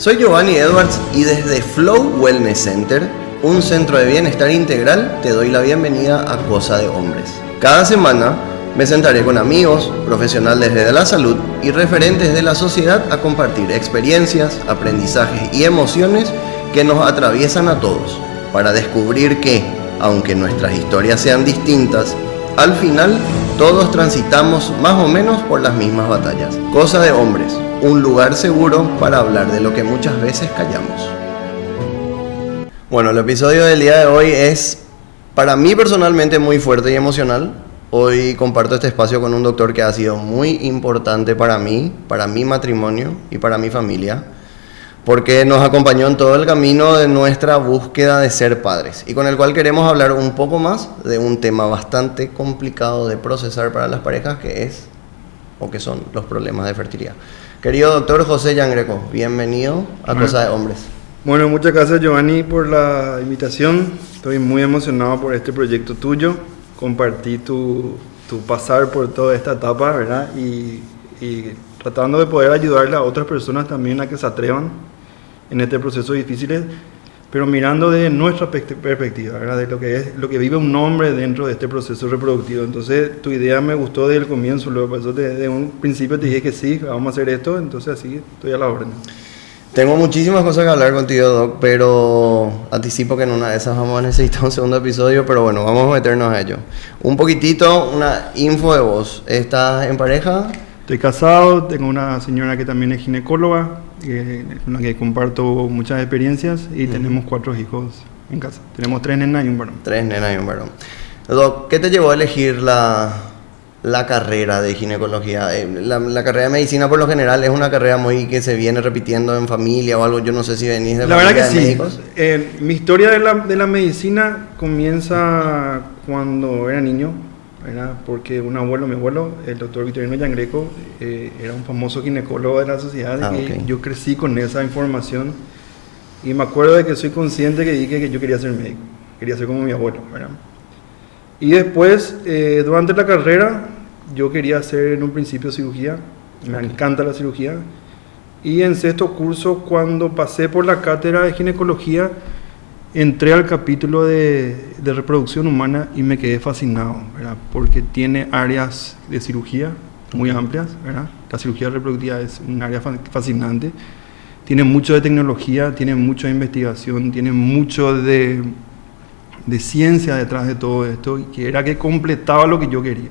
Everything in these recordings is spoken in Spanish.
Soy Giovanni Edwards y desde Flow Wellness Center, un centro de bienestar integral, te doy la bienvenida a Cosa de Hombres. Cada semana me sentaré con amigos, profesionales de la salud y referentes de la sociedad a compartir experiencias, aprendizajes y emociones que nos atraviesan a todos, para descubrir que, aunque nuestras historias sean distintas, al final todos transitamos más o menos por las mismas batallas. Cosa de Hombres, un lugar seguro para hablar de lo que muchas veces callamos. Bueno, el episodio del día de hoy es para mí personalmente muy fuerte y emocional. Hoy comparto este espacio con un doctor que ha sido muy importante para mí, para mi matrimonio y para mi familia, porque nos acompañó en todo el camino de nuestra búsqueda de ser padres y con el cual queremos hablar un poco más de un tema bastante complicado de procesar para las parejas que son los problemas de fertilidad. Querido doctor José Yangreco, bienvenido a Cosa de Hombres. Bueno, muchas gracias Giovanni por la invitación. Estoy muy emocionado por este proyecto tuyo. Compartí tu pasar por toda esta etapa, ¿verdad? Y tratando de poder ayudarle a otras personas también a que se atrevan en este proceso difícil, pero mirando de nuestra perspectiva, ¿verdad? De lo que vive un hombre dentro de este proceso reproductivo. Entonces, tu idea me gustó desde el comienzo, luego por eso desde un principio te dije que sí, vamos a hacer esto, entonces así estoy a la orden. Tengo muchísimas cosas que hablar contigo, Doc, pero anticipo que en una de esas vamos a necesitar un segundo episodio, pero bueno, vamos a meternos a ello. Un poquitito, una info de vos. ¿Estás en pareja? Estoy casado, tengo una señora que también es ginecóloga, con la que comparto muchas experiencias y tenemos 4 hijos en casa. Tenemos 3 nenas y un varón. 3 nenas y un varón. Doc, ¿qué te llevó a elegir la carrera de ginecología? La carrera de medicina por lo general es una carrera muy que se viene repitiendo en familia o algo. Yo no sé si venís de la familia verdad que de sí. médicos. Mi historia de la medicina comienza cuando era niño, ¿verdad? Porque mi abuelo, el doctor Victorino Yangreco, era un famoso ginecólogo de la sociedad. Okay. Yo crecí con esa información y me acuerdo de que soy consciente que dije que yo quería ser médico, quería ser como mi abuelo, ¿verdad? Y después, durante la carrera, yo quería hacer en un principio cirugía, me encanta la cirugía, y en sexto curso, cuando pasé por la cátedra de ginecología, entré al capítulo de reproducción humana y me quedé fascinado, ¿verdad? Porque tiene áreas de cirugía muy amplias, ¿verdad? La cirugía reproductiva es un área fascinante, tiene mucho de tecnología, tiene mucho de investigación, tiene mucho de ciencia detrás de todo esto, y que era que completaba lo que yo quería.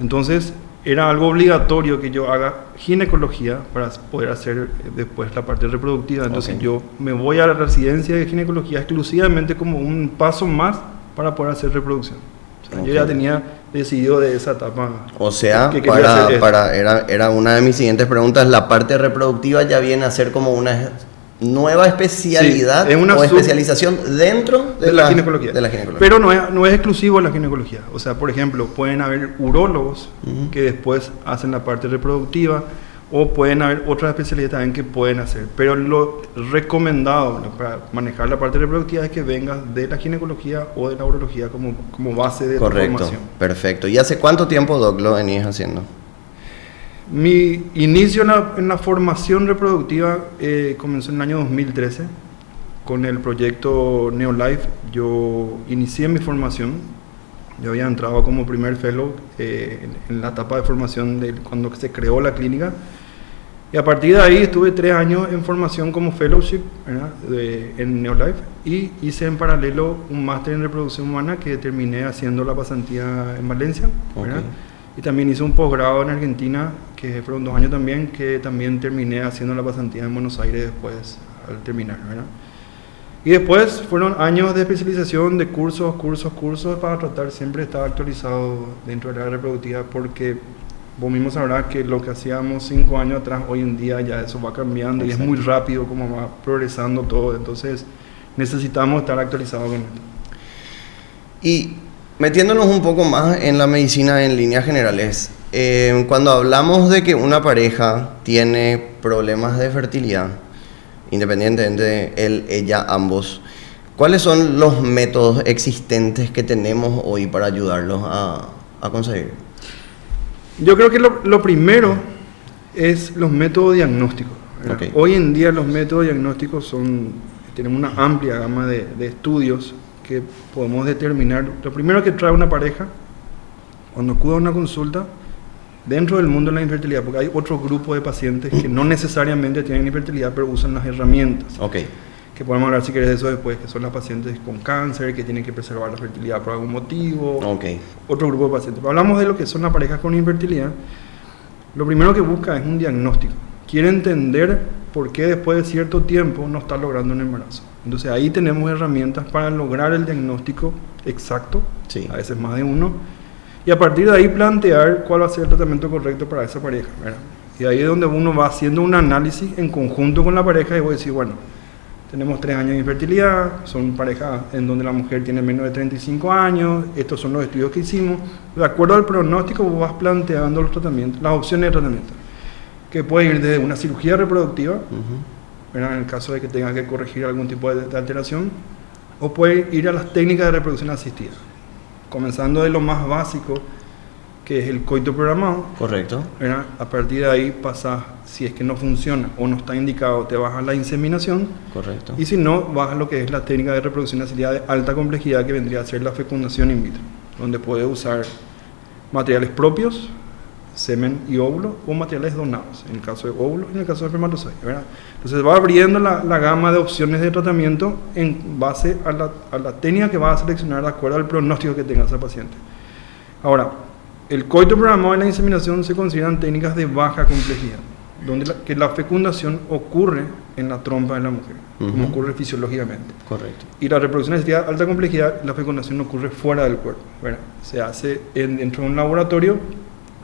Entonces era algo obligatorio que yo haga ginecología para poder hacer después la parte reproductiva. Entonces yo me voy a la residencia de ginecología exclusivamente como un paso más para poder hacer reproducción. O sea, yo ya tenía decidido de esa etapa. O sea, que era una de mis siguientes preguntas. La parte reproductiva ya viene a ser como una nueva especialidad, sí, o especialización dentro de la ginecología. Pero no es exclusivo de la ginecología. O sea, por ejemplo, pueden haber urólogos que después hacen la parte reproductiva, o pueden haber otras especialidades también que pueden hacer. Pero lo recomendado para manejar la parte reproductiva es que vengas de la ginecología o de la urología como base de tu formación. Perfecto. ¿Y hace cuánto tiempo, Doc, lo venís haciendo? Mi inicio en la formación reproductiva comenzó en el año 2013 con el proyecto Neolife. Yo inicié mi formación, yo había entrado como primer fellow en la etapa de formación cuando se creó la clínica, y a partir de ahí estuve 3 años en formación como fellowship, ¿verdad? En Neolife, y hice en paralelo un máster en reproducción humana que terminé haciendo la pasantía en Valencia, ¿verdad? Y también hice un posgrado en Argentina, que fueron 2 años también, que también terminé haciendo la pasantía en Buenos Aires después, al terminar, ¿verdad? Y después fueron años de especialización, de cursos, para tratar siempre de estar actualizado dentro de la reproductiva, porque vos mismo sabrás que lo que hacíamos 5 años atrás, hoy en día ya eso va cambiando. Exacto. Y es muy rápido como va progresando todo, entonces necesitamos estar actualizados con esto. Y metiéndonos un poco más en la medicina en líneas generales, cuando hablamos de que una pareja tiene problemas de fertilidad, independientemente de ella, ambos, ¿cuáles son los métodos existentes que tenemos hoy para ayudarlos a conseguir? Yo creo que lo primero es los métodos diagnósticos, Ok. Hoy en día los métodos diagnósticos tenemos una amplia gama de estudios que podemos determinar. Lo primero que trae una pareja, cuando acude a una consulta, dentro del mundo de la infertilidad, porque hay otro grupo de pacientes que no necesariamente tienen infertilidad, pero usan las herramientas. Ok. Que podemos hablar si querés de eso después, que son las pacientes con cáncer, que tienen que preservar la fertilidad por algún motivo. Ok. Otro grupo de pacientes. Pero hablamos de lo que son las parejas con infertilidad. Lo primero que busca es un diagnóstico. Quiere entender por qué después de cierto tiempo no está logrando un embarazo. Entonces ahí tenemos herramientas para lograr el diagnóstico exacto, Sí. a veces más de uno, y a partir de ahí plantear cuál va a ser el tratamiento correcto para esa pareja, ¿verdad? Y ahí es donde uno va haciendo un análisis en conjunto con la pareja y voy a decir, bueno, tenemos 3 años de infertilidad, son parejas en donde la mujer tiene menos de 35 años, estos son los estudios que hicimos. De acuerdo al pronóstico, vos vas planteando los tratamientos, las opciones de tratamiento, que puede ir desde una cirugía reproductiva, ¿verdad? En el caso de que tenga que corregir algún tipo de alteración, o puede ir a las técnicas de reproducción asistida, comenzando de lo más básico, que es el coito programado. Correcto. ¿Verdad? A partir de ahí pasas, si es que no funciona o no está indicado, te vas a la inseminación. Correcto. Y si no, vas a lo que es la técnica de reproducción asistida de alta complejidad, que vendría a ser la fecundación in vitro, donde puedes usar materiales propios, semen y óvulos, o materiales donados, en el caso de óvulos y en el caso de espermatozoides, ¿verdad? Entonces va abriendo la gama de opciones de tratamiento en base a la técnica que vas a seleccionar de acuerdo al pronóstico que tenga esa paciente. Ahora, el coito programado y la inseminación se consideran técnicas de baja complejidad, donde que la fecundación ocurre en la trompa de la mujer, como ocurre fisiológicamente. Correcto. Y la reproducción asistida de alta complejidad, la fecundación ocurre fuera del cuerpo, ¿verdad? Se hace dentro de un laboratorio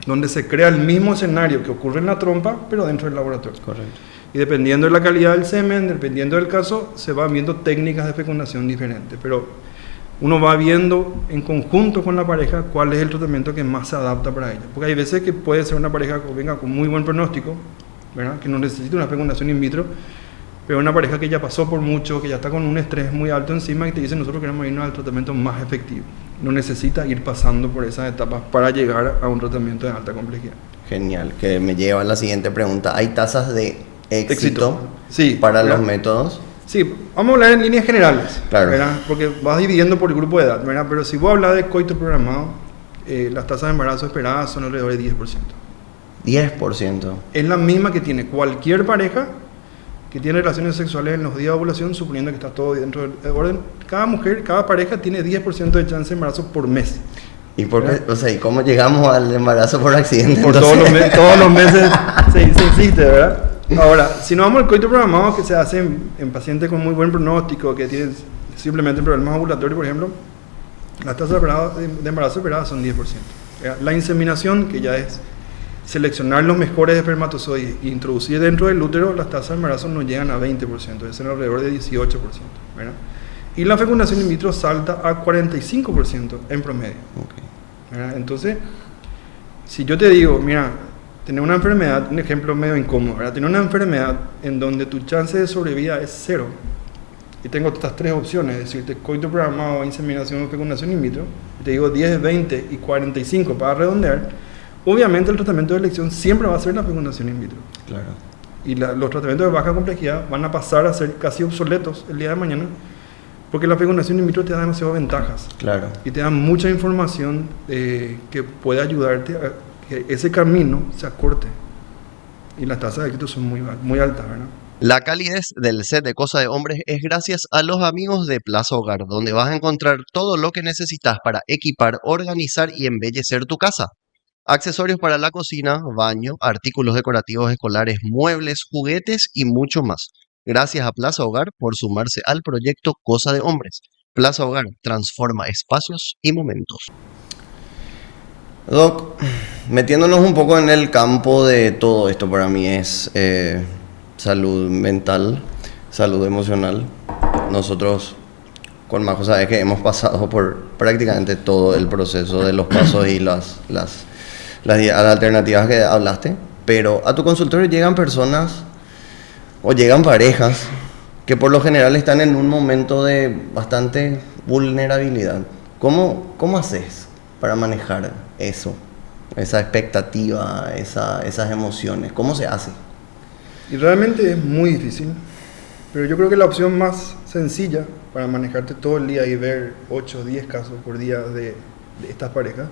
donde se crea el mismo escenario que ocurre en la trompa, pero dentro del laboratorio. Correcto. Y dependiendo de la calidad del semen, dependiendo del caso, se van viendo técnicas de fecundación diferentes. Pero uno va viendo en conjunto con la pareja cuál es el tratamiento que más se adapta para ella. Porque hay veces que puede ser una pareja que venga con muy buen pronóstico, ¿verdad? Que no necesita una fecundación in vitro, pero una pareja que ya pasó por mucho, que ya está con un estrés muy alto encima y te dice, nosotros queremos irnos al tratamiento más efectivo. No necesita ir pasando por esas etapas para llegar a un tratamiento de alta complejidad. Genial, que me lleva a la siguiente pregunta. ¿Hay tasas de éxito sí, para ¿verdad? los métodos? Sí, vamos a hablar en líneas generales, Claro. ¿verdad? Porque vas dividiendo por el grupo de edad, ¿verdad? Pero si vos hablas de coito programado, las tasas de embarazo esperadas son alrededor de 10%. 10%. Es la misma que tiene cualquier pareja que tiene relaciones sexuales en los días de ovulación, suponiendo que está todo dentro del orden. Cada mujer, cada pareja tiene 10% de chance de embarazo por mes. ¿Y por qué? O sea, ¿y cómo llegamos al embarazo por accidente? Por todos los meses se existe, ¿verdad? Ahora, si no vamos al coito programado que se hace en pacientes con muy buen pronóstico, que tienen simplemente problemas ovulatorios, por ejemplo, las tasas de embarazo esperadas son 10%. ¿Verdad? La inseminación, que ya es seleccionar los mejores espermatozoides e introducir dentro del útero, las tasas de embarazo no llegan a 20%, es alrededor de 18%. ¿Verdad? Y la fecundación in vitro salta a 45% en promedio. ¿Verdad? Entonces, si yo te digo, mira, tener una enfermedad, un ejemplo medio incómodo, ¿verdad? Tener una enfermedad en donde tu chance de sobrevida es 0, y tengo estas 3 opciones, es decir, coito programado, inseminación o fecundación in vitro, y te digo 10, 20 y 45 para redondear, obviamente el tratamiento de elección siempre va a ser la fecundación in vitro. Claro. Y los tratamientos de baja complejidad van a pasar a ser casi obsoletos el día de mañana, porque la fecundación in vitro te da demasiadas ventajas. Claro. Y te da mucha información que puede ayudarte a que ese camino se acorte. Y las tasas de éxito son muy altas, ¿verdad? La calidez del set de Cosa de Hombres es gracias a los amigos de Plaza Hogar, donde vas a encontrar todo lo que necesitas para equipar, organizar y embellecer tu casa. Accesorios para la cocina, baño, artículos decorativos escolares, muebles, juguetes y mucho más. Gracias a Plaza Hogar por sumarse al proyecto Cosa de Hombres. Plaza Hogar transforma espacios y momentos. Doc, metiéndonos un poco en el campo de todo esto, para mí es salud mental, salud emocional. Nosotros con Majo sabes que hemos pasado por prácticamente todo el proceso de los pasos y las alternativas que hablaste, pero a tu consultorio llegan personas o llegan parejas que por lo general están en un momento de bastante vulnerabilidad. ¿Cómo haces para manejar eso, esa expectativa, esas emociones? ¿Cómo se hace? Y realmente es muy difícil, pero yo creo que la opción más sencilla para manejarte todo el día y ver 8 o 10 casos por día de estas parejas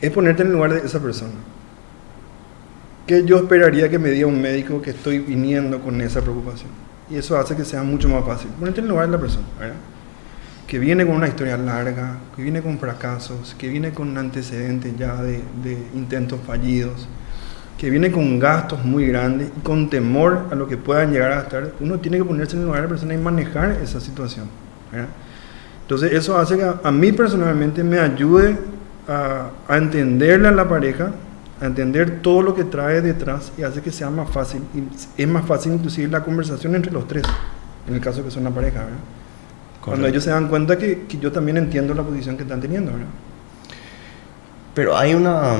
es ponerte en el lugar de esa persona. ¿Qué yo esperaría que me diga un médico que estoy viniendo con esa preocupación? Y eso hace que sea mucho más fácil. Ponerte en el lugar de la persona, ¿verdad? Que viene con una historia larga, que viene con fracasos, que viene con antecedentes ya de intentos fallidos, que viene con gastos muy grandes y con temor a lo que puedan llegar a estar. Uno tiene que ponerse en el lugar de la persona y manejar esa situación, ¿verdad? Entonces eso hace que a mí personalmente me ayude a entenderle a la pareja, a entender todo lo que trae detrás y hace que sea más fácil. Y es más fácil inclusive la conversación entre los tres, en el caso que son una pareja, ¿verdad? Correcto. Cuando ellos se dan cuenta que yo también entiendo la posición que están teniendo, ¿verdad? Pero hay una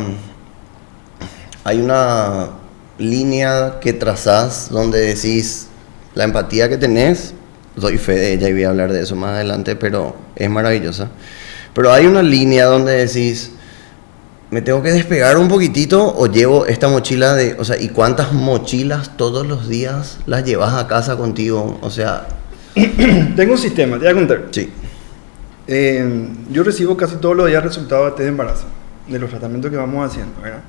línea que trazás donde decís la empatía que tenés, doy fe de ella y voy a hablar de eso más adelante, pero es maravillosa. Pero hay una línea donde decís, me tengo que despegar un poquitito o llevo esta mochila de, o sea, ¿y cuántas mochilas todos los días las llevas a casa contigo? O sea, tengo un sistema, te voy a contar. Sí. Yo recibo casi todos los días resultados de test de embarazo, de los tratamientos que vamos haciendo, ¿verdad?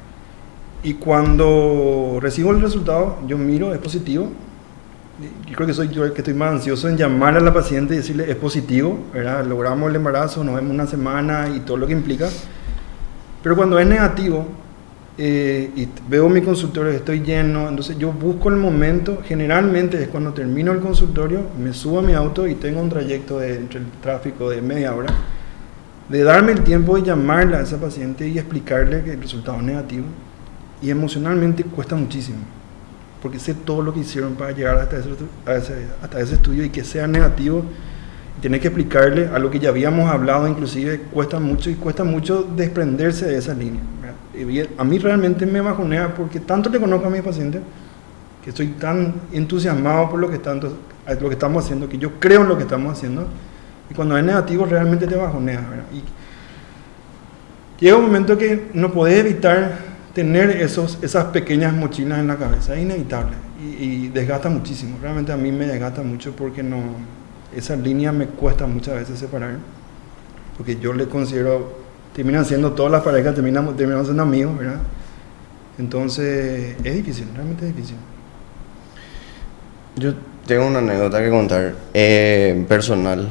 Y cuando recibo el resultado, yo miro, es positivo. Yo creo que soy yo el que estoy más ansioso en llamar a la paciente y decirle, es positivo, ¿verdad? Logramos el embarazo, nos vemos una semana y todo lo que implica. Pero cuando es negativo y veo mi consultorio, estoy lleno, entonces yo busco el momento, generalmente es cuando termino el consultorio, me subo a mi auto y tengo un trayecto entre el tráfico de media hora, de darme el tiempo de llamarle a esa paciente y explicarle que el resultado es negativo. Y emocionalmente cuesta muchísimo, porque sé todo lo que hicieron para llegar hasta ese estudio y que sea negativo. Tienes que explicarle a lo que ya habíamos hablado, inclusive cuesta mucho desprenderse de esa línea, ¿verdad? Y a mí realmente me bajonea porque tanto le conozco a mis pacientes que estoy tan entusiasmado por lo que estamos haciendo, que yo creo en lo que estamos haciendo, y cuando es negativo realmente te bajonea, ¿verdad? Y llega un momento que no podés evitar tener esas pequeñas mochilas en la cabeza, es inevitable y desgasta muchísimo. Realmente a mí me desgasta mucho porque esa línea me cuesta muchas veces separar, porque yo le considero, terminan siendo todas las parejas, terminamos siendo amigos, ¿verdad? Entonces es difícil, realmente es difícil. Yo tengo una anécdota que contar, personal.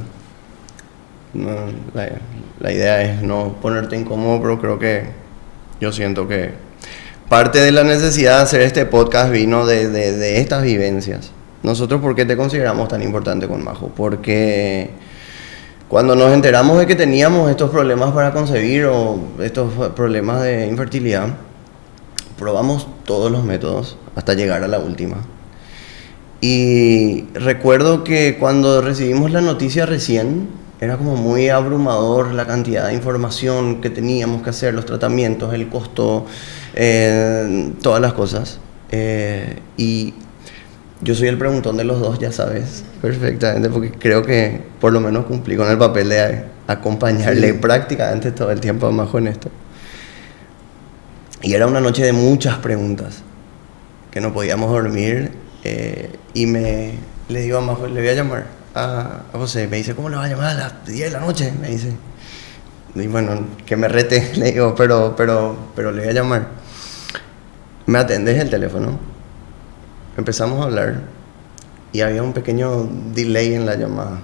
No, la idea es no ponerte incómodo, pero creo que yo siento que parte de la necesidad de hacer este podcast vino de estas vivencias. Nosotros, ¿por qué te consideramos tan importante con Majo? Porque cuando nos enteramos de que teníamos estos problemas para concebir o estos problemas de infertilidad, probamos todos los métodos hasta llegar a la última. Y recuerdo que cuando recibimos la noticia recién, era como muy abrumador la cantidad de información que teníamos que hacer, los tratamientos, el costo, todas las cosas. Y yo soy el preguntón de los dos, ya sabes, perfectamente, porque creo que por lo menos cumplí con el papel de acompañarle prácticamente todo el tiempo a Majo en esto. Y era una noche de muchas preguntas, que no podíamos dormir, y le digo a Majo, le voy a llamar a José. Me dice, ¿cómo le vas a llamar a las 10 de la noche? Me dice. Y bueno, que me rete, le digo, pero le voy a llamar. Me atendes el teléfono. Empezamos a hablar y había un pequeño delay en la llamada.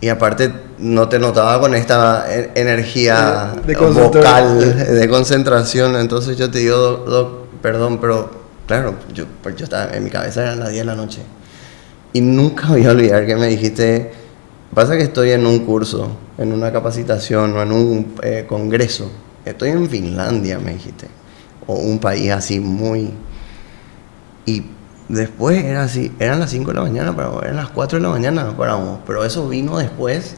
Y aparte no te notaba con esta energía vocal, de concentración. Entonces yo te digo, Doc, perdón, pero claro, yo estaba, en mi cabeza eran las 10 de la noche. Y nunca voy a olvidar que me dijiste, pasa que estoy en un curso, en una capacitación o en un congreso. Estoy en Finlandia, me dijiste. O un país así muy... Y después era así, eran las 5 de la mañana para vos, eran las 4 de la mañana para vos. Pero eso vino después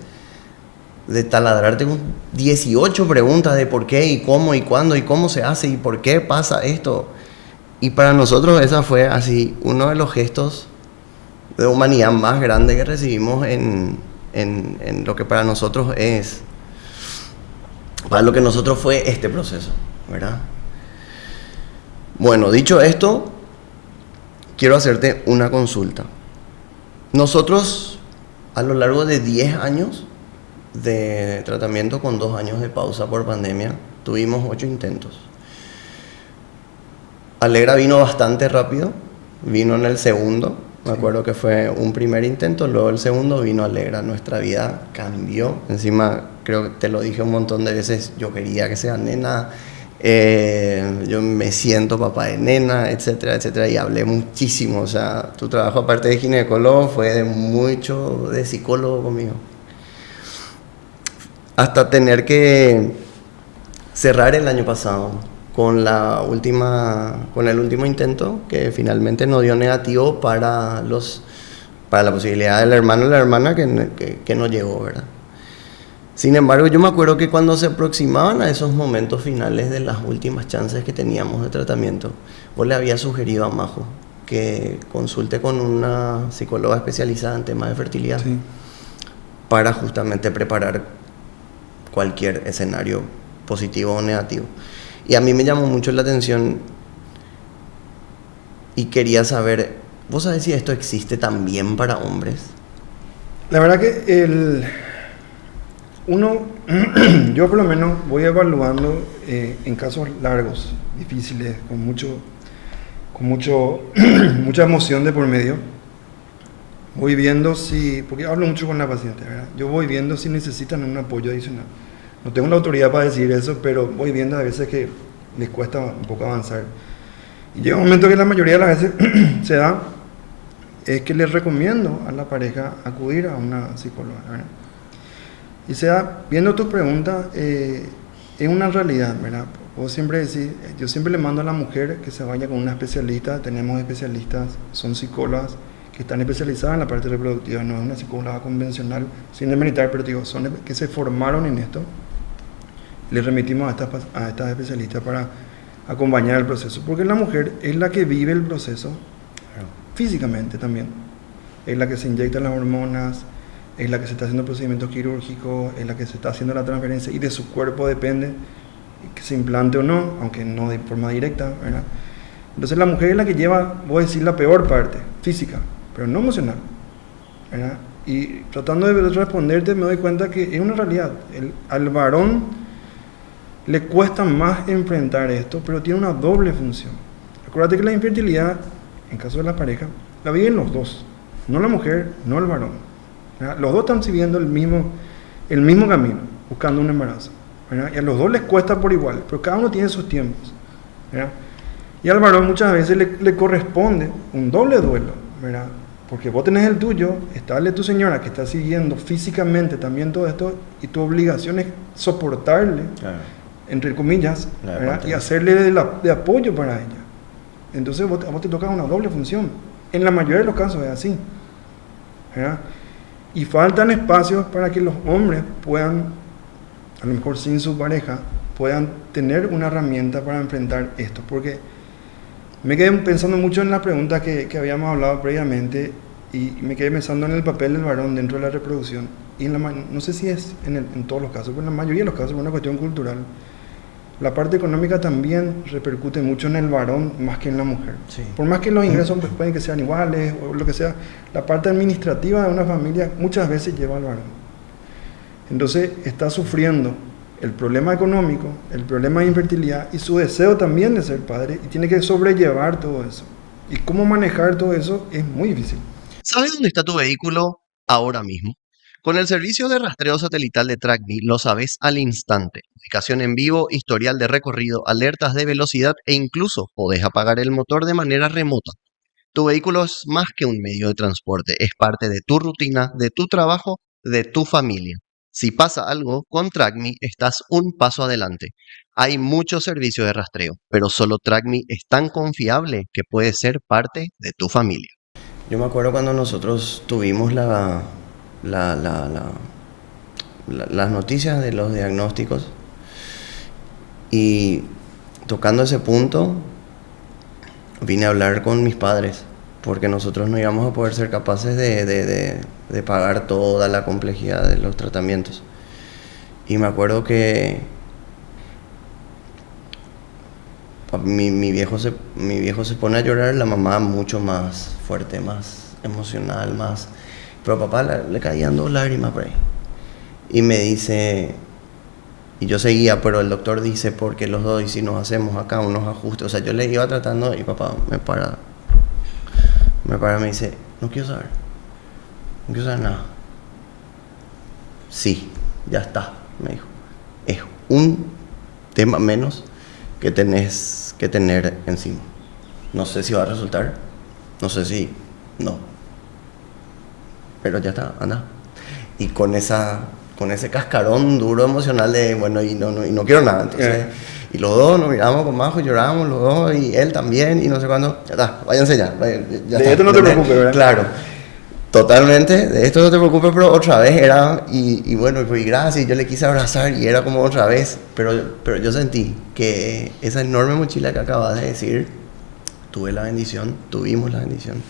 de taladrarte con 18 preguntas de por qué y cómo y cuándo y cómo se hace y por qué pasa esto. Y para nosotros esa fue así uno de los gestos de humanidad más grande que recibimos en lo que para nosotros es, para lo que nosotros fue este proceso, ¿verdad? Bueno, dicho esto, quiero hacerte una consulta. Nosotros, a lo largo de 10 años de tratamiento con 2 años de pausa por pandemia, tuvimos 8 intentos. Alegra vino bastante rápido, vino en el segundo, me acuerdo que fue un primer intento, luego el segundo vino Alegra, nuestra vida cambió, encima creo que te lo dije un montón de veces, yo quería que sea nena, yo me siento papá de nena, etcétera, etcétera, y hablé muchísimo, o sea, tu trabajo aparte de ginecólogo fue de mucho de psicólogo conmigo, hasta tener que cerrar el año pasado con el último intento que finalmente no dio negativo para la posibilidad del hermano o la hermana que no llegó, ¿verdad? Sin embargo, yo me acuerdo que cuando se aproximaban a esos momentos finales de las últimas chances que teníamos de tratamiento, vos le habías sugerido a Majo que consulte con una psicóloga especializada en temas de fertilidad, Sí. para justamente preparar cualquier escenario positivo o negativo. Y a mí me llamó mucho la atención y quería saber, ¿vos sabés si esto existe también para hombres? La verdad que yo por lo menos voy evaluando en casos largos, difíciles, mucha emoción de por medio. Voy viendo porque hablo mucho con la paciente, ¿verdad? Yo voy viendo si necesitan un apoyo adicional. No tengo la autoridad para decir eso, pero voy viendo a veces que les cuesta un poco avanzar. Y llega un momento que la mayoría de las veces se da, es que les recomiendo a la pareja acudir a una psicóloga, ¿verdad? Y se da, viendo tu pregunta, es una realidad, ¿verdad? Yo siempre le mando a la mujer que se vaya con una especialista, tenemos especialistas, son psicólogas, que están especializadas en la parte reproductiva, no es una psicóloga convencional, sin demeritar, pero digo, son que se formaron en esto. Les remitimos a estas especialistas para acompañar el proceso, porque la mujer es la que vive el proceso físicamente también. Es la que se inyecta las hormonas, es la que se está haciendo procedimientos quirúrgicos, es la que se está haciendo la transferencia y de su cuerpo depende que se implante o no, aunque no de forma directa, ¿verdad? Entonces la mujer es la que lleva, voy a decir, la peor parte, física, pero no emocional, ¿verdad? Y tratando de responderte me doy cuenta que es una realidad. Al varón le cuesta más enfrentar esto, pero tiene una doble función. Acuérdate que la infertilidad, en caso de la pareja, la viven los dos, no la mujer, no el varón, ¿verdad? Los dos están siguiendo el mismo camino, buscando un embarazo, ¿verdad? Y a los dos les cuesta por igual, pero cada uno tiene sus tiempos, ¿verdad? Y al varón muchas veces le corresponde un doble duelo, ¿verdad? Porque vos tenés el tuyo, está el de tu señora que está siguiendo físicamente también todo esto, y tu obligación es soportarle, claro, entre comillas, ¿verdad? Y hacerle de apoyo para ella. Entonces a vos te toca una doble función. En la mayoría de los casos es así, ¿verdad? Y faltan espacios para que los hombres puedan, a lo mejor sin su pareja, puedan tener una herramienta para enfrentar esto. Porque me quedé pensando mucho en la pregunta que habíamos hablado previamente y me quedé pensando en el papel del varón dentro de la reproducción. Y no sé si es en todos los casos, pero en la mayoría de los casos, por una cuestión cultural, la parte económica también repercute mucho en el varón más que en la mujer. Sí. Por más que los ingresos pueden que sean iguales o lo que sea, la parte administrativa de una familia muchas veces lleva al varón. Entonces está sufriendo el problema económico, el problema de infertilidad y su deseo también de ser padre, y tiene que sobrellevar todo eso. Y cómo manejar todo eso es muy difícil. ¿Sabes dónde está tu vehículo ahora mismo? Con el servicio de rastreo satelital de TrackMe lo sabes al instante. Ubicación en vivo, historial de recorrido, alertas de velocidad e incluso podés apagar el motor de manera remota. Tu vehículo es más que un medio de transporte, es parte de tu rutina, de tu trabajo, de tu familia. Si pasa algo, con TrackMe estás un paso adelante. Hay muchos servicios de rastreo, pero solo TrackMe es tan confiable que puede ser parte de tu familia. Yo me acuerdo cuando nosotros tuvimos las noticias de los diagnósticos y tocando ese punto vine a hablar con mis padres porque nosotros no íbamos a poder ser capaces de pagar toda la complejidad de los tratamientos. Y me acuerdo que Mi viejo se pone a llorar, la mamá mucho más fuerte, más emocional, más... Pero a papá le caían 2 lágrimas por ahí. Y me dice... Y yo seguía, pero el doctor dice, porque los dos, y si nos hacemos acá unos ajustes... O sea, yo le iba tratando y papá me para, me dice, no quiero saber nada. Sí, ya está, me dijo. Es un tema menos que tenés que tener encima. No sé si va a resultar, no sé si no, pero ya está, anda. Y con ese cascarón duro emocional de, bueno, y no quiero nada, entonces, y los dos nos miramos con Majo, lloramos los dos, y él también, y no sé cuándo, ya está, váyanse ya De está, esto no te preocupes, ¿verdad? Claro, totalmente, de esto no te preocupes, pero otra vez era, y bueno, y gracias, y yo le quise abrazar, y era como otra vez, pero yo sentí que esa enorme mochila que acabas de decir, tuvimos la bendición,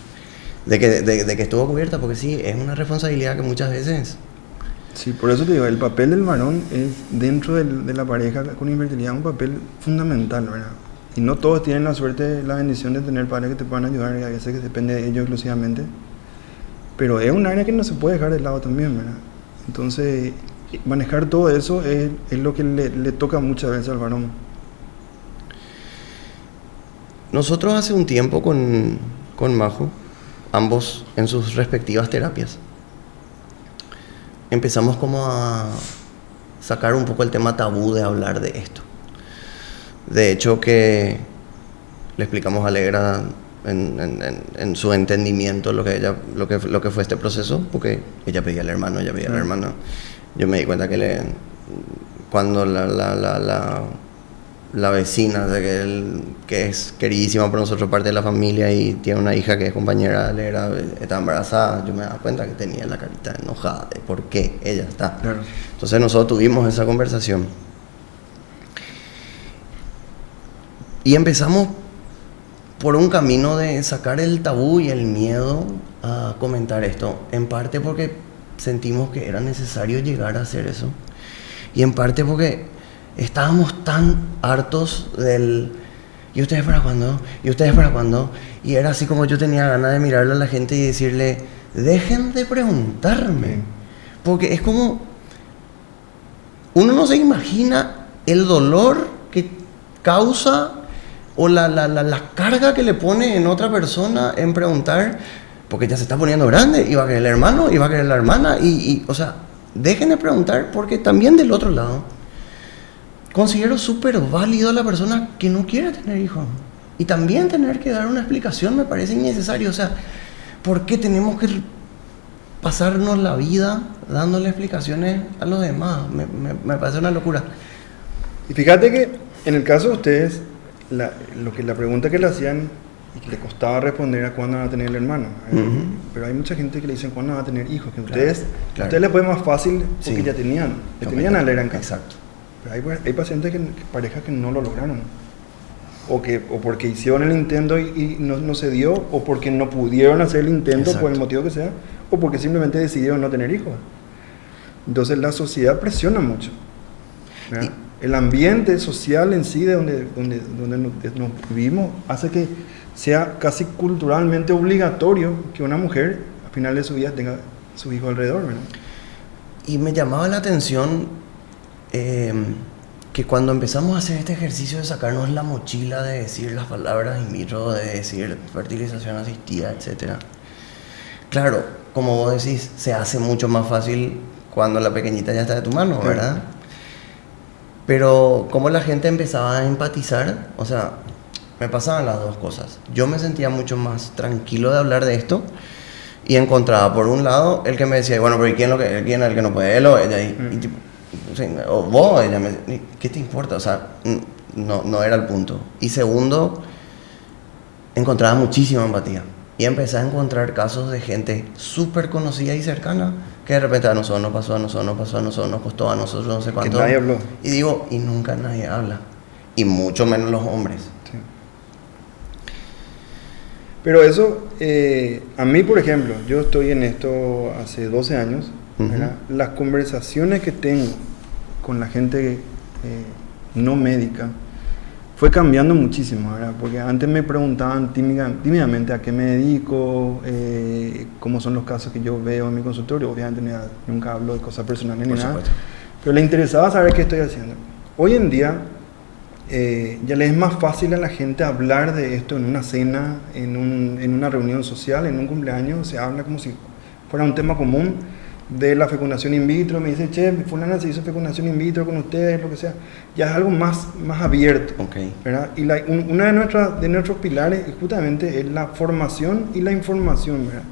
de que estuvo cubierta, porque sí, es una responsabilidad que muchas veces... Sí, por eso te digo, el papel del varón es dentro de la pareja con infertilidad un papel fundamental, ¿verdad? Y no todos tienen la suerte, la bendición de tener padres que te puedan ayudar, y a veces que depende de ellos exclusivamente. Pero es un área que no se puede dejar de lado también, ¿verdad? Entonces, manejar todo eso es lo que le toca muchas veces al varón. Nosotros hace un tiempo con Majo, ambos en sus respectivas terapias, empezamos como a sacar un poco el tema tabú de hablar de esto. De hecho, que le explicamos a Alegra en su entendimiento lo que fue este proceso, porque ella pedía al hermano, ella pedía a la hermana. Yo me di cuenta que cuando la vecina, que es queridísima por nosotros, parte de la familia, y tiene una hija que es compañera de Alegra, está embarazada, yo me daba cuenta que tenía la carita enojada de por qué ella está. Claro. Entonces nosotros tuvimos esa conversación y empezamos por un camino de sacar el tabú y el miedo a comentar esto, en parte porque sentimos que era necesario llegar a hacer eso, y en parte porque estábamos tan hartos del ¿y ustedes para cuándo? ¿Y ustedes para cuándo? Y era así como yo tenía ganas de mirarle a la gente y decirle, dejen de preguntarme, porque es como uno no se imagina el dolor que causa o la carga que le pone en otra persona en preguntar, porque ya se está poniendo grande, y va a querer el hermano, y va a querer la hermana, y o sea, dejen de preguntar, porque también del otro lado considero súper válido a la persona que no quiere tener hijos, y también tener que dar una explicación me parece innecesario. O sea, ¿por qué tenemos que pasarnos la vida dándole explicaciones a los demás? Me parece una locura. Y fíjate que en el caso de ustedes, la pregunta que le hacían y que le costaba responder a cuándo van a tener el hermano. Uh-huh. Pero hay mucha gente que le dicen cuándo van a tener hijos, que Claro. ustedes les fue más fácil porque Sí. ya tenían a Alegra en casa. Exacto. Pero hay pacientes, parejas que no lo lograron. O porque hicieron el intento y no se dio, o porque no pudieron hacer el intento. Exacto. Por el motivo que sea, o porque simplemente decidieron no tener hijos. Entonces la sociedad presiona mucho, ¿verdad? El ambiente social en sí de donde nos vivimos hace que sea casi culturalmente obligatorio que una mujer al final de su vida tenga su hijo alrededor, ¿verdad? Y me llamaba la atención que cuando empezamos a hacer este ejercicio de sacarnos la mochila de decir las palabras in vitro, de decir fertilización asistida, etc. Claro, como vos decís, se hace mucho más fácil cuando la pequeñita ya está de tu mano, ¿verdad? Sí. Pero como la gente empezaba a empatizar, o sea, me pasaban las dos cosas. Yo me sentía mucho más tranquilo de hablar de esto, y encontraba por un lado el que me decía, bueno, pero ¿quién es el que no puede? Él o ella. Y tipo, o vos, ella ¿qué te importa? O sea, no era el punto. Y segundo, encontraba muchísima empatía. Y empecé a encontrar casos de gente súper conocida y cercana que de repente a nosotros nos pasó, nos costó a nosotros no sé cuánto. Que nadie habló. Y digo, y nunca nadie habla. Y mucho menos los hombres. Sí. Pero eso, a mí por ejemplo, yo estoy en esto hace 12 años. ¿verdad? Las conversaciones que tengo con la gente no médica fue cambiando muchísimo, ¿verdad? Porque antes me preguntaban tímidamente a qué me dedico, cómo son los casos que yo veo en mi consultorio. Obviamente nunca hablo de cosas personales ni nada, pero le interesaba saber qué estoy haciendo. Hoy en día ya le es más fácil a la gente hablar de esto en una cena, en una reunión social, en un cumpleaños. Se habla como si fuera un tema común de la fecundación in vitro. Me dice, che, fulana se hizo fecundación in vitro con ustedes, lo que sea. Ya es algo más abierto, ¿verdad? Y una de nuestros pilares justamente es la formación y la información, ¿verdad?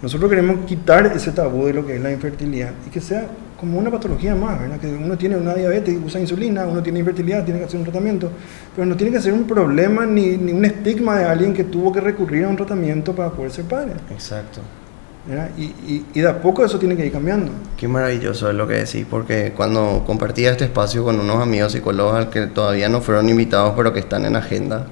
Nosotros queremos quitar ese tabú de lo que es la infertilidad y que sea como una patología más, ¿verdad? Que uno tiene una diabetes, usa insulina, uno tiene infertilidad, tiene que hacer un tratamiento, pero no tiene que ser un problema ni un estigma de alguien que tuvo que recurrir a un tratamiento para poder ser padre. Exacto. ¿Verdad? Y de a poco eso tiene que ir cambiando. Qué maravilloso es lo que decís, porque cuando compartía este espacio con unos amigos psicólogos al que todavía no fueron invitados, pero que están en agenda,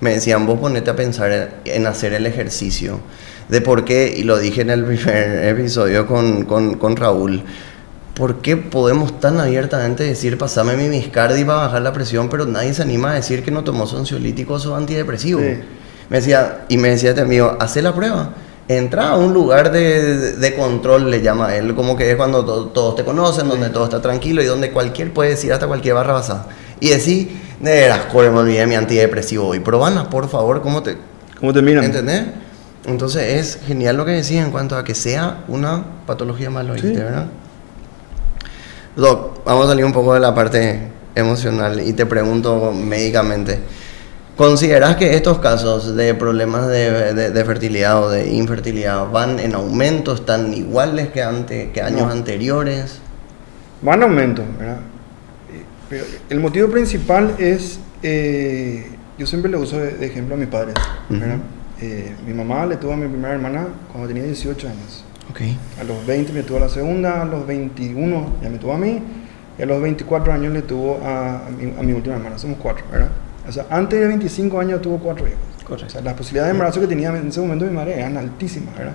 me decían, vos ponete a pensar en hacer el ejercicio de por qué, y lo dije en el primer episodio con Raúl, ¿por qué podemos tan abiertamente decir pasame mi Miscardi para bajar la presión, pero nadie se anima a decir que no tomó su ansiolítico o su antidepresivo? Sí. Me decía este amigo, hacé la prueba. Entra a un lugar de control, le llama él, como que es cuando todos te conocen, donde todo está tranquilo y donde cualquier puede decir hasta cualquier barra basada. Y decir, de veras, me olvidé mi antidepresivo hoy. Pero Ana, por favor, ¿cómo te miran? ¿Entendés? Entonces es genial lo que decís en cuanto a que sea una patología más, ¿lo dijiste, verdad? Doc, vamos a salir un poco de la parte emocional y te pregunto médicamente. ¿Consideras que estos casos de problemas de fertilidad o de infertilidad van en aumento, están iguales que años anteriores? Van en aumento, ¿verdad? Pero el motivo principal es, yo siempre le uso de ejemplo a mis padres, ¿verdad? Mi mamá le tuvo a mi primera hermana cuando tenía 18 años. Okay. A los 20 me tuvo a la segunda, a los 21 ya me tuvo a mí, y a los 24 años le tuvo a mi última hermana, somos 4, ¿verdad? O sea, antes de 25 años tuvo 4 hijos. Correcto. O sea, las posibilidades de embarazo que tenía en ese momento mi madre eran altísimas, ¿verdad?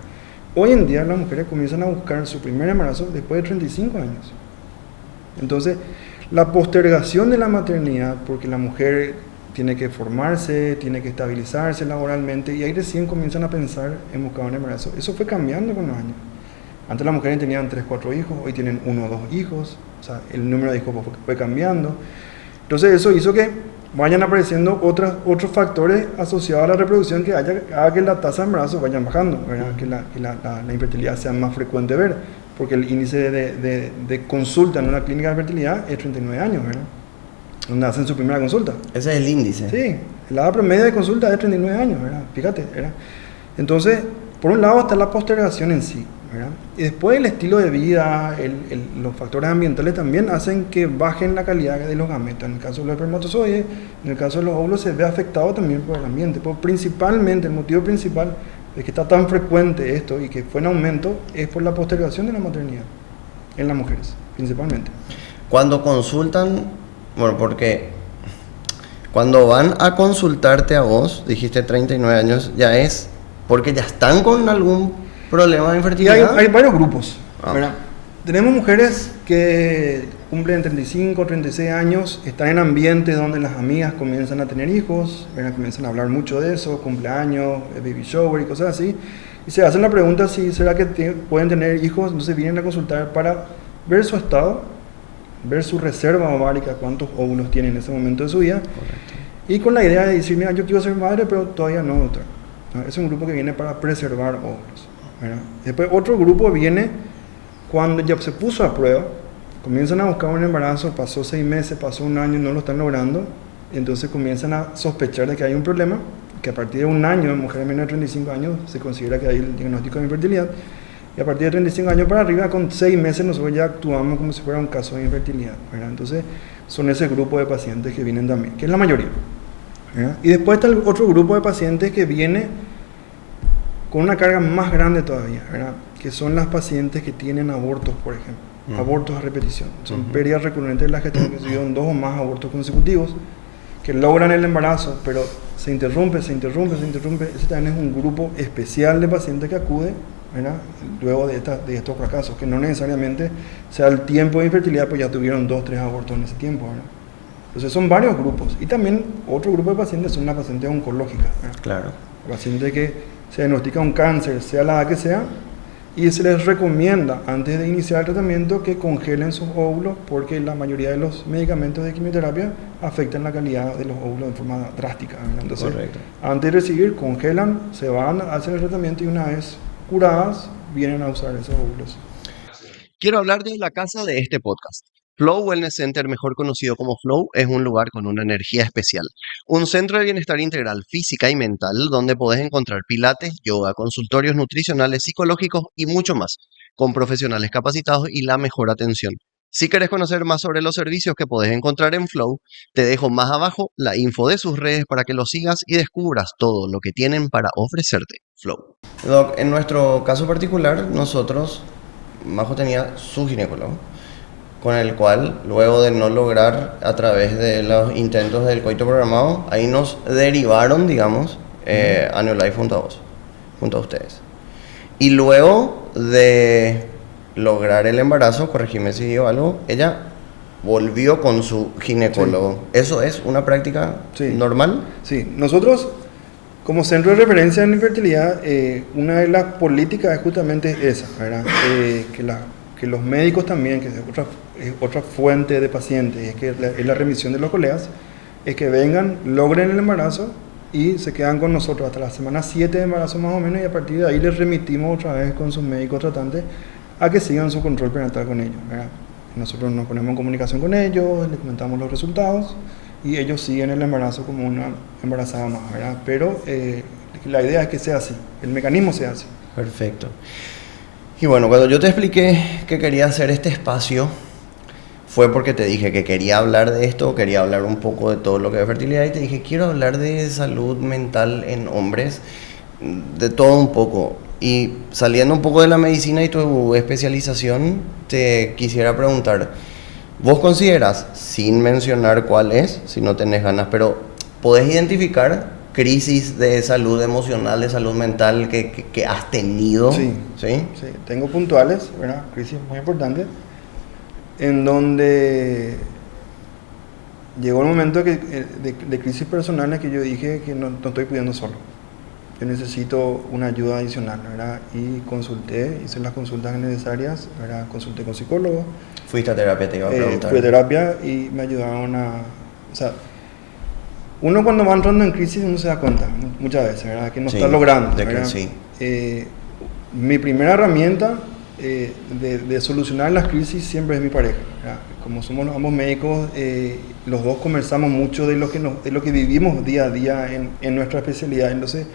Hoy en día las mujeres comienzan a buscar su primer embarazo después de 35 años. Entonces, la postergación de la maternidad, porque la mujer tiene que formarse, tiene que estabilizarse laboralmente, y ahí recién comienzan a pensar en buscar un embarazo. Eso fue cambiando con los años. Antes las mujeres tenían 3, 4 hijos, hoy tienen 1 o 2 hijos, o sea, el número de hijos fue cambiando. Entonces eso hizo que vayan apareciendo otros factores asociados a la reproducción que haga que la tasa de embarazo vaya bajando, ¿verdad? Que la infertilidad sea más frecuente ver, porque el índice de consulta en una clínica de fertilidad es 39 años, ¿verdad? Donde hacen su primera consulta. Ese es el índice. Sí, la edad promedio de consulta es 39 años, ¿verdad? Fíjate, ¿verdad? Entonces, por un lado está la postergación en sí, ¿verdad? Y después el estilo de vida, los factores ambientales también hacen que bajen la calidad de los gametas. En el caso de los espermatozoides, en el caso de los óvulos se ve afectado también por el ambiente. Pero principalmente, el motivo principal de que está tan frecuente esto y que fue en aumento es por la postergación de la maternidad en las mujeres, principalmente. Cuando consultan, bueno, porque cuando van a consultarte a vos, dijiste 39 años, ya es porque ya están con algún problema de infertilidad. Y hay varios grupos, ¿verdad? Tenemos mujeres que cumplen 35, 36 años, están en ambientes donde las amigas comienzan a tener hijos, ¿verdad? Comienzan a hablar mucho de eso, cumpleaños, baby shower y cosas así, y se hacen la pregunta si será que pueden tener hijos, entonces vienen a consultar para ver su estado, ver su reserva ovárica, cuántos óvulos tienen en ese momento de su vida. Correcto. Y con la idea de decir, mira, yo quiero ser madre, pero todavía no, doctor. ¿No? Es un grupo que viene para preservar óvulos, ¿verdad? Después otro grupo viene cuando ya se puso a prueba, comienzan a buscar un embarazo, pasó 6 meses, pasó 1 año y no lo están logrando, entonces comienzan a sospechar de que hay un problema, que a partir de 1 año, en mujeres menores de 35 años, se considera que hay el diagnóstico de infertilidad, y a partir de 35 años para arriba, con 6 meses nosotros ya actuamos como si fuera un caso de infertilidad, ¿verdad? Entonces son ese grupo de pacientes que vienen también, que es la mayoría, ¿verdad? Y después está el otro grupo de pacientes que viene con una carga más grande todavía, ¿verdad? Que son las pacientes que tienen abortos, por ejemplo, abortos a repetición. Son pérdidas recurrentes de la gestación que tuvieron 2 o más abortos consecutivos, que logran el embarazo, pero se interrumpe. Ese también es un grupo especial de pacientes que acude, ¿verdad? Luego de estos fracasos, que no necesariamente sea el tiempo de infertilidad, pues ya tuvieron 2 o 3 abortos en ese tiempo, ¿verdad? Entonces son varios grupos. Y también otro grupo de pacientes son las pacientes oncológicas, ¿verdad? Claro. Pacientes que se diagnostica un cáncer, sea la edad que sea, y se les recomienda antes de iniciar el tratamiento que congelen sus óvulos porque la mayoría de los medicamentos de quimioterapia afectan la calidad de los óvulos de forma drástica, ¿verdad? Entonces, Correcto. antes de recibir, congelan, se van, hacen el tratamiento y una vez curadas, vienen a usar esos óvulos. Quiero hablar de la casa de este podcast. Flow Wellness Center, mejor conocido como Flow, es un lugar con una energía especial. Un centro de bienestar integral física y mental donde podés encontrar pilates, yoga, consultorios nutricionales, psicológicos y mucho más, con profesionales capacitados y la mejor atención. Si querés conocer más sobre los servicios que podés encontrar en Flow, te dejo más abajo la info de sus redes para que los sigas y descubras todo lo que tienen para ofrecerte. Flow. Doc, en nuestro caso particular, nosotros, Majo tenía su ginecólogo, con el cual, luego de no lograr a través de los intentos del coito programado, ahí nos derivaron, digamos, a Neolife junto a vos, junto a ustedes. Y luego de lograr el embarazo, corregime si digo algo, ella volvió con su ginecólogo. ¿Eso es una práctica Sí. normal? Sí, nosotros como centro de referencia en infertilidad, una de las políticas es justamente esa, ¿verdad? Que los médicos también, que es otra fuente de pacientes, es la remisión de los colegas, es que vengan, logren el embarazo y se quedan con nosotros hasta la semana 7 de embarazo más o menos, y a partir de ahí les remitimos otra vez con sus médicos tratantes a que sigan su control prenatal con ellos, ¿verdad? Nosotros nos ponemos en comunicación con ellos, les comentamos los resultados y ellos siguen el embarazo como una embarazada más, ¿verdad? Pero la idea es que sea así, el mecanismo sea así. Perfecto. Y bueno, cuando yo te expliqué que quería hacer este espacio, fue porque te dije que quería hablar de esto, quería hablar un poco de todo lo que es fertilidad y te dije, quiero hablar de salud mental en hombres, de todo un poco. Y saliendo un poco de la medicina y tu especialización, te quisiera preguntar, ¿vos consideras, sin mencionar cuál es, si no tenés ganas, pero podés identificar crisis de salud emocional, de salud mental que has tenido? Sí, ¿Sí? sí, tengo puntuales, ¿verdad? Crisis muy importantes, en donde llegó el momento de crisis personales que yo dije que no estoy pudiendo solo. Yo necesito una ayuda adicional, ¿verdad? Y consulté, hice las consultas necesarias, ¿verdad? Consulté con psicólogo, Fuiste a terapia, te iba a preguntar. fui a terapia y me ayudaron o sea, uno cuando va entrando en crisis uno se da cuenta muchas veces, ¿verdad? Que no Sí, está logrando, de que ¿verdad? sí. Mi primera herramienta de solucionar las crisis siempre es mi pareja, ¿verdad? Como somos ambos médicos, los dos conversamos mucho de lo que vivimos día a día en nuestra especialidad, entonces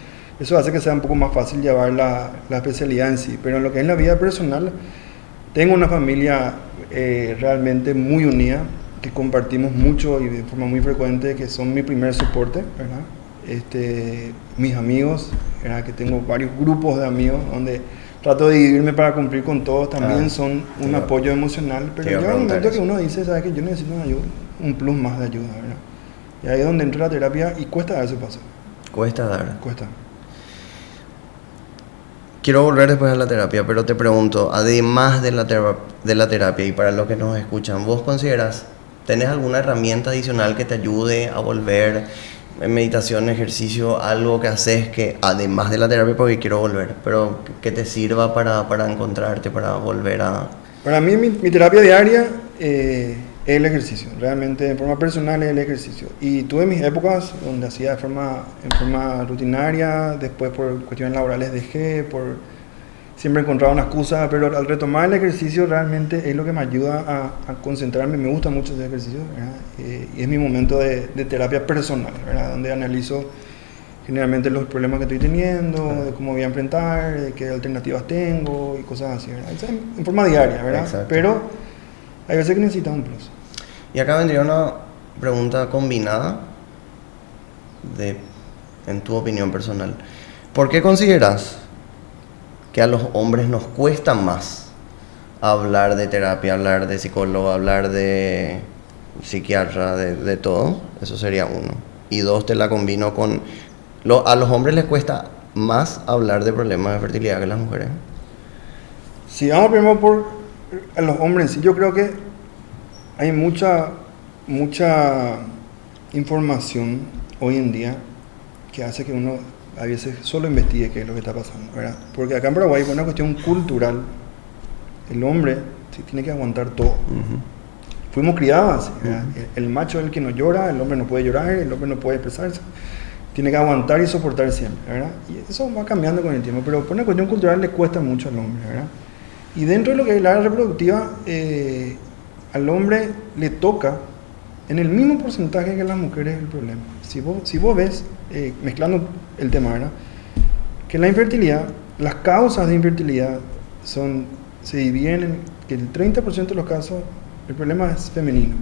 eso hace que sea un poco más fácil llevar la especialidad en sí, pero en lo que es la vida personal, tengo una familia realmente muy unida, que compartimos mucho y de forma muy frecuente, que son mi primer soporte, ¿verdad? Mis amigos, ¿verdad? Que tengo varios grupos de amigos donde trato de dividirme para cumplir con todos, también son un apoyo emocional, pero llega un momento que uno dice, ¿sabes qué? Yo necesito una ayuda, un plus más de ayuda, ¿verdad? Y ahí es donde entra la terapia y cuesta dar ese paso. Cuesta dar. Cuesta. Quiero volver después a la terapia, pero te pregunto, además de la terapia y para los que nos escuchan, ¿vos consideras, tenés alguna herramienta adicional que te ayude a volver, meditación, ejercicio, algo que haces que, además de la terapia, porque quiero volver, pero que te sirva para encontrarte, para volver a... Para mí, mi terapia diaria es el ejercicio. Realmente, en forma personal, es el ejercicio. Y tuve mis épocas donde hacía en forma rutinaria, después por cuestiones laborales dejé, siempre encontraba una excusa, pero al retomar el ejercicio realmente es lo que me ayuda a concentrarme. Me gusta mucho ese ejercicio, ¿verdad? Y es mi momento de terapia personal, ¿verdad? Donde analizo generalmente los problemas que estoy teniendo, de cómo voy a enfrentar, de qué alternativas tengo y cosas así, ¿verdad? Eso en forma diaria, ¿verdad? Exacto. Pero hay veces que necesitas un plus. Y acá vendría una pregunta combinada en tu opinión personal. ¿Por qué consideras que a los hombres nos cuesta más hablar de terapia, hablar de psicólogo, hablar de psiquiatra, de todo? Eso sería uno. Y dos, te la combino con... a los hombres les cuesta más hablar de problemas de fertilidad que a las mujeres. Si vamos primero por a los hombres en sí, yo creo que hay mucha mucha información hoy en día que hace que uno a veces solo investigue qué es lo que está pasando, ¿verdad? Porque acá en Paraguay, por una cuestión cultural, el hombre sí tiene que aguantar todo. Ujú. Fuimos criados así, ¿verdad? El macho es el que no llora, el hombre no puede llorar, el hombre no puede expresarse. Tiene que aguantar y soportar siempre, ¿verdad? Y eso va cambiando con el tiempo, pero por una cuestión cultural le cuesta mucho al hombre, ¿verdad? Y dentro de lo que es el área reproductiva, al hombre le toca en el mismo porcentaje que a las mujeres el problema. Si vos ves, mezclando el tema, ¿verdad? Que la infertilidad, las causas de infertilidad se dividen en que el 30% de los casos el problema es femenino,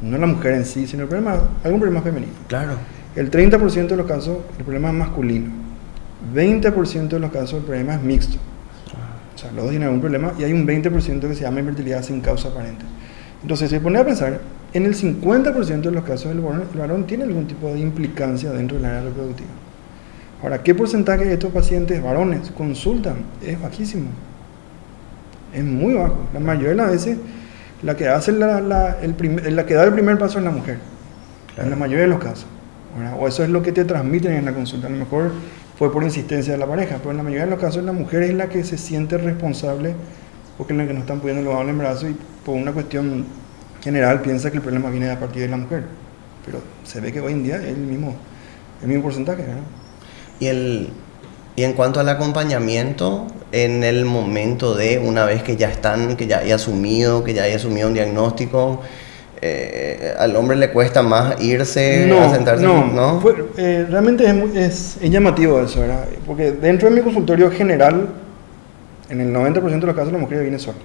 no la mujer en sí, sino algún problema femenino. Claro. El 30% de los casos el problema es masculino, 20% de los casos el problema es mixto. O sea, los dos tienen algún problema y hay un 20% que se llama infertilidad sin causa aparente. Entonces, si se pone a pensar, en el 50% de los casos el varón tiene algún tipo de implicancia dentro del área reproductiva. Ahora, ¿qué porcentaje de estos pacientes varones consultan? Es bajísimo. Es muy bajo. La mayoría de las veces, la que hace la que da el primer paso es la mujer. Claro. En la mayoría de los casos. ¿Verdad? O eso es lo que te transmiten en la consulta. A lo mejor fue por insistencia de la pareja, pero en la mayoría de los casos la mujer es la que se siente responsable porque es la que no están pudiendo lograr el embarazo y por una cuestión general piensa que el problema viene a partir de la mujer. Pero se ve que hoy en día es el mismo porcentaje, ¿verdad? Y en cuanto al acompañamiento, en el momento de una vez que ya hay asumido un diagnóstico, al hombre le cuesta más irse a sentarse, ¿no? Realmente es llamativo eso, ¿verdad? Porque dentro de mi consultorio general, en el 90% de los casos la mujer viene sola,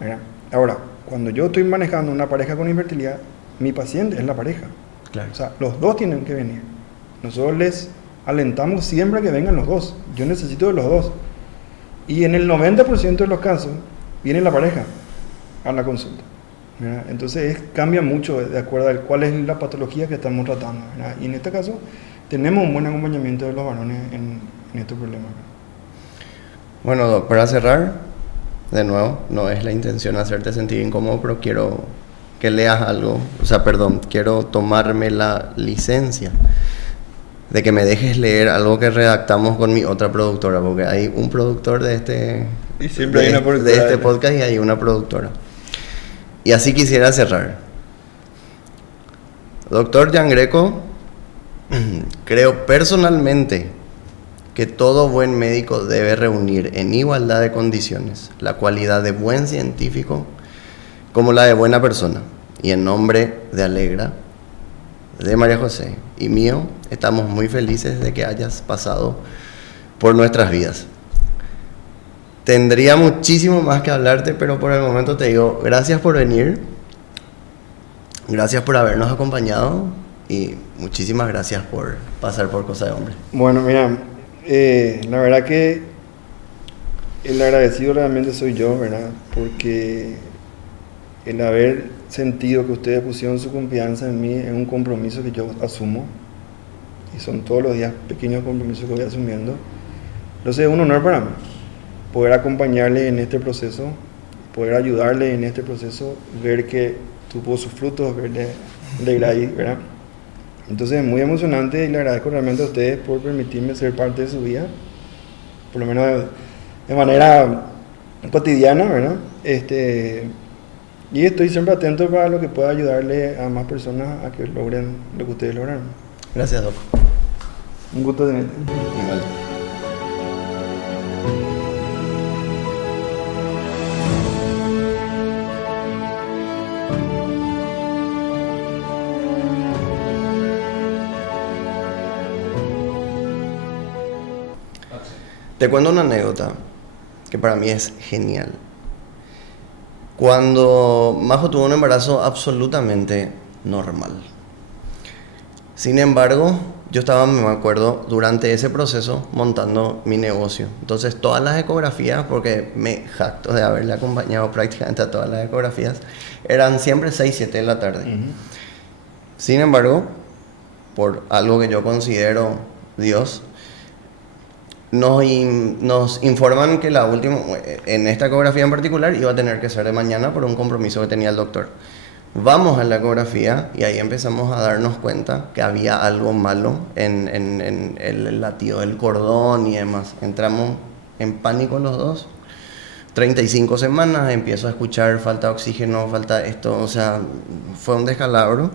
¿verdad? Ahora, cuando yo estoy manejando una pareja con infertilidad, mi paciente es la pareja. Claro. O sea, los dos tienen que venir. Nosotros les alentamos siempre a que vengan los dos. Yo necesito de los dos. Y en el 90% de los casos, viene la pareja a la consulta, ¿verdad? Entonces cambia mucho de acuerdo a cuál es la patología que estamos tratando, ¿verdad? Y en este caso tenemos un buen acompañamiento de los varones en estos problemas. Bueno, Doc, para cerrar, de nuevo, no es la intención hacerte sentir incómodo, pero quiero que leas algo, quiero tomarme la licencia de que me dejes leer algo que redactamos con mi otra productora, porque hay un productor de este podcast y hay una productora. Y así quisiera cerrar. Doctor Jan Greco, creo personalmente que todo buen médico debe reunir en igualdad de condiciones la cualidad de buen científico como la de buena persona. Y en nombre de Alegra, de María José y mío, estamos muy felices de que hayas pasado por nuestras vidas. Tendría muchísimo más que hablarte, pero por el momento te digo gracias por venir, gracias por habernos acompañado y muchísimas gracias por pasar por Cosa de Hombre. Bueno, mira, la verdad que el agradecido realmente soy yo, ¿verdad? Porque el haber sentido que ustedes pusieron su confianza en mí es un compromiso que yo asumo y son todos los días pequeños compromisos que voy asumiendo. Entonces es un honor para mí poder acompañarle en este proceso, poder ayudarle en este proceso, ver que tuvo sus frutos, verle ahí, ¿verdad? Entonces es muy emocionante y le agradezco realmente a ustedes por permitirme ser parte de su vida, por lo menos de manera cotidiana, ¿verdad? Y estoy siempre atento para lo que pueda ayudarle a más personas a que logren lo que ustedes lograron. Gracias, Doc. Un gusto tenerte. Igual. Te cuento una anécdota que para mí es genial. Cuando Majo tuvo un embarazo absolutamente normal. Sin embargo, yo estaba, me acuerdo, durante ese proceso montando mi negocio. Entonces, todas las ecografías, porque me jacto de haberle acompañado prácticamente a todas las ecografías, eran siempre 6, 7 de la tarde. Uh-huh. Sin embargo, por algo que yo considero Dios, nos informan que la última, en esta ecografía en particular, iba a tener que ser de mañana por un compromiso que tenía el doctor. Vamos a la ecografía y ahí empezamos a darnos cuenta que había algo malo en el latido del cordón y demás. Entramos en pánico los dos. 35 semanas, empiezo a escuchar falta de oxígeno, falta esto, o sea, fue un descalabro.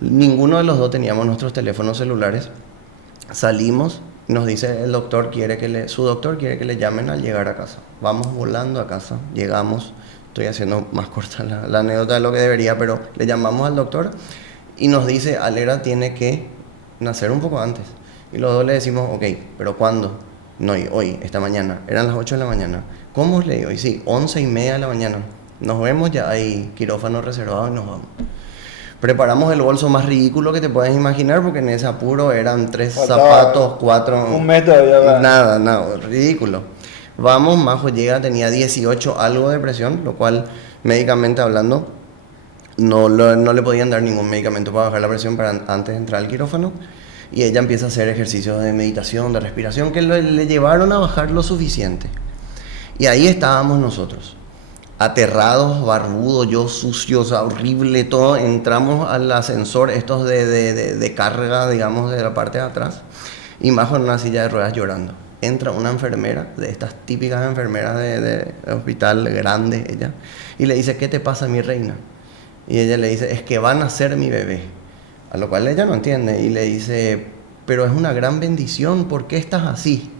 Ninguno de los dos teníamos nuestros teléfonos celulares. Salimos, nos dice el doctor, su doctor quiere que le llamen al llegar a casa. Vamos volando a casa, llegamos. Estoy haciendo más corta la anécdota de lo que debería, pero le llamamos al doctor y nos dice, Alegra tiene que nacer un poco antes. Y los dos le decimos, ok, ¿pero cuándo? No, hoy, esta mañana. Eran las 8 de la mañana. ¿Cómo le digo? Y sí, 11:30 de la mañana. Nos vemos, ya hay quirófano reservado y nos vamos. Preparamos el bolso más ridículo que te puedes imaginar, porque en ese apuro eran 3 zapatos, 4... Un metro ya va. Nada, ridículo. Vamos, Majo llega, tenía 18 algo de presión, lo cual médicamente hablando no le podían dar ningún medicamento para bajar la presión antes de entrar al quirófano. Y ella empieza a hacer ejercicios de meditación, de respiración, que le llevaron a bajar lo suficiente. Y ahí estábamos nosotros, aterrados, barbudos, yo sucio, o sea, horrible todo. Entramos al ascensor, estos de carga, digamos, de la parte de atrás, y Majo en una silla de ruedas llorando. Entra una enfermera, de estas típicas enfermeras de hospital grande, ella, y le dice, ¿qué te pasa, mi reina? Y ella le dice, es que van a ser mi bebé. A lo cual ella no entiende, y le dice, pero es una gran bendición, ¿por qué estás así?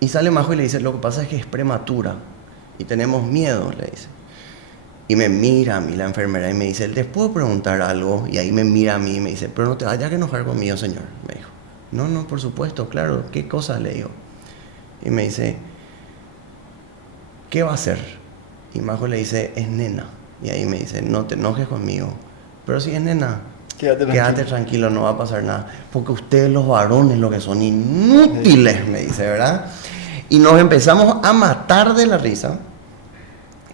Y sale Majo y le dice, lo que pasa es que es prematura, y tenemos miedo, le dice. Y me mira a mí la enfermera y me dice, ¿les puedo preguntar algo? Y ahí me mira a mí y me dice, pero no te vayas a enojar conmigo, señor, me dijo. No, por supuesto, claro, ¿qué cosa? Le digo. Y me dice, ¿qué va a hacer? Y Majo le dice, es nena. Y ahí me dice, no te enojes conmigo. Pero si es nena, quédate tranquilo, no va a pasar nada. Porque ustedes los varones lo que son inútiles, me dice, ¿verdad? Y nos empezamos a matar de la risa.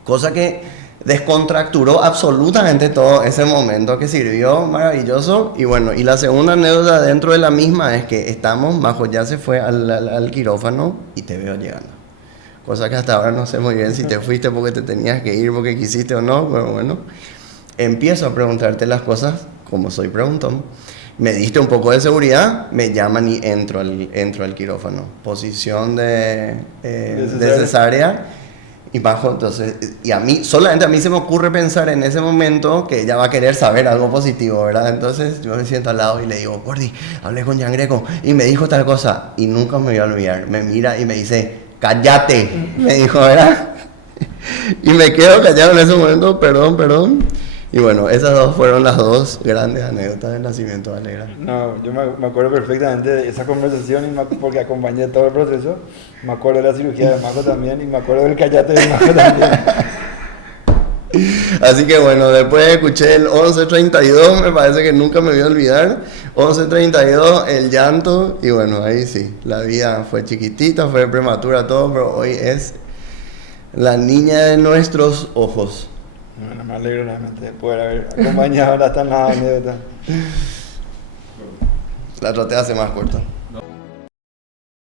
Cosa que descontracturó absolutamente todo ese momento, que sirvió maravilloso. Y bueno, y la segunda anécdota dentro de la misma es que Majo ya se fue al quirófano y te veo llegando. Cosa que hasta ahora no sé muy bien si te fuiste porque te tenías que ir, porque quisiste o no, pero bueno. Empiezo a preguntarte las cosas, como soy preguntón. Me diste un poco de seguridad, me llaman y entro al quirófano. Posición de cesárea. Y Majo, entonces, solamente a mí se me ocurre pensar en ese momento que ella va a querer saber algo positivo, ¿verdad? Entonces yo me siento al lado y le digo, Gordi, hablé con Jean Greco y me dijo tal cosa, y nunca me voy a olvidar. Me mira y me dice, cállate, me dijo, ¿verdad? Y me quedo callado en ese momento, perdón. Y bueno, esas dos fueron las dos grandes anécdotas del nacimiento de Alegra. No, yo me acuerdo perfectamente de esa conversación, porque acompañé todo el proceso. Me acuerdo de la cirugía de Majo también, y me acuerdo del callate de Majo también. Así que bueno, después escuché el 11:32, me parece que nunca me voy a olvidar. 11:32, el llanto, y bueno, ahí sí, la vida fue chiquitita, fue prematura todo, pero hoy es la niña de nuestros ojos. Bueno, me alegro realmente de poder haber acompañado hasta la anécdota. La traté de hacer más corta.